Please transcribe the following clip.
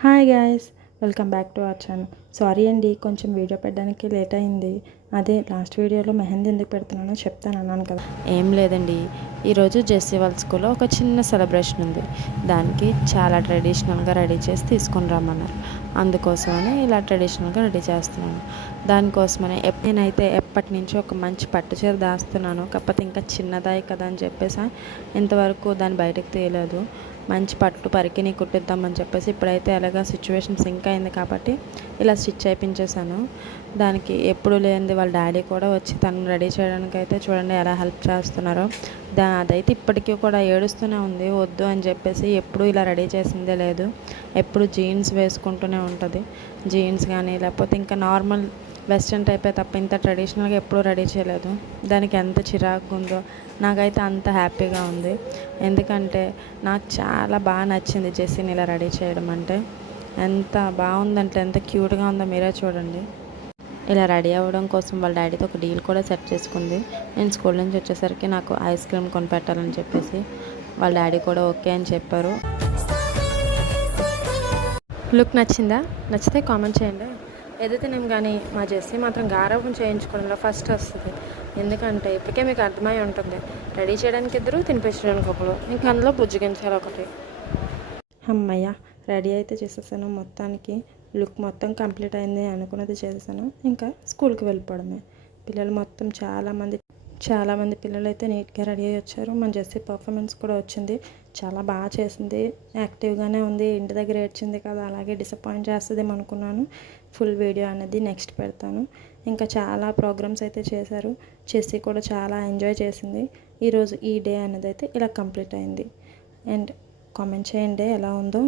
Hi guys, welcome back to our channel. Sorry అండి, కొంచెం video పెట్టడానికి లేట్ అయింది. అదే లాస్ట్ వీడియోలో మెహందీ ఎందుకు పెడుతున్నానో చెప్తాను అన్నాను కదా. ఏం లేదండి, ఈరోజు జెస్సీ వాళ్ళ స్కూల్లో ఒక చిన్న సెలబ్రేషన్ ఉంది. దానికి చాలా ట్రెడిషనల్గా రెడీ చేసి తీసుకొని రమ్మన్నారు. అందుకోసమని ఇలా ట్రెడిషనల్గా రెడీ చేస్తున్నాను. దానికోసమని నేనైతే ఎప్పటి నుంచో ఒక మంచి పట్టు చీర దాస్తున్నాను. కాకపోతే ఇంకా చిన్నదాయి కదా అని చెప్పేసి ఇంతవరకు దాన్ని బయటకు తీయలేదు. మంచి పట్టు పరికిని కుట్టిద్దామని చెప్పేసి ఇప్పుడైతే ఎలాగా సిచ్యువేషన్ సింక్ అయింది కాబట్టి ఇలా స్టిచ్ అయిపించేశాను. దానికి ఎప్పుడు లేనిది వాళ్ళ డాడీ కూడా వచ్చి తను రెడీ చేయడానికి అయితే చూడండి ఎలా హెల్ప్ చేస్తున్నారో. అదైతే ఇప్పటికీ కూడా ఏడుస్తూనే ఉంది, వద్దు అని చెప్పేసి. ఎప్పుడు ఇలా రెడీ చేసిందే లేదు, ఎప్పుడు జీన్స్ వేసుకుంటూనే ఉంటుంది. జీన్స్ కానీ లేకపోతే ఇంకా నార్మల్ వెస్ట్రన్ టైపే తప్ప ఇంత ట్రెడిషనల్గా ఎప్పుడూ రెడీ చేయలేదు. దానికి ఎంత చిరాకు ఉందో, నాకైతే అంత హ్యాపీగా ఉంది. ఎందుకంటే నాకు చాలా బాగా నచ్చింది జెస్సీని ఇలా రెడీ చేయడం. అంటే ఎంత బాగుందంటే ఎంత క్యూట్గా ఉందో మీరే చూడండి. ఇలా రెడీ అవ్వడం కోసం వాళ్ళ డాడీతో ఒక డీల్ కూడా సెట్ చేసుకుంది. నేను స్కూల్ నుంచి వచ్చేసరికి నాకు ఐస్ క్రీమ్ కొనిపెట్టాలని చెప్పేసి వాళ్ళ డాడీ కూడా ఓకే అని చెప్పారు. లుక్ నచ్చిందా? నచ్చితే కామెంట్ చేయండి. ఏదైతేనేం కానీ మా జెస్సీ మాత్రం గారాబం చేయించుకోవడంలో ఫస్ట్ వస్తుంది. ఎందుకంటే ఇప్పటికే మీకు అర్థమై ఉంటుంది, రెడీ చేయడానికి ఇద్దరు, తినిపించడానికి ఒకరు, ఇంకా అందులో బుజ్జగించాలి ఒకటి. అమ్మయ్య, రెడీ అయితే చేసేసాను. మొత్తానికి లుక్ మొత్తం కంప్లీట్ అయింది, అనుకున్నది చేసేసాను. ఇంకా స్కూల్కి వెళ్ళిపోవడమే. పిల్లలు మొత్తం చాలామంది పిల్లలు అయితే నీట్గా రెడీ అయ్యి వచ్చారు. మన జెస్సీ పర్ఫార్మెన్స్ కూడా వచ్చింది, చాలా బాగా చేసింది. యాక్టివ్గానే ఉంది. ఇంటి దగ్గర ఏడ్చింది కదా, అలాగే డిసప్పాయింట్ చేస్తుందేమో అనుకున్నాను. ఫుల్ వీడియో అనేది నెక్స్ట్ పెడతాను. ఇంకా చాలా ప్రోగ్రామ్స్ అయితే చేశారు. జెస్సీ కూడా చాలా ఎంజాయ్ చేసింది. ఈరోజు ఈ డే అనేది అయితే ఇలా కంప్లీట్ అయింది. అండ్ కామెంట్ చేయండి ఎలా ఉందో.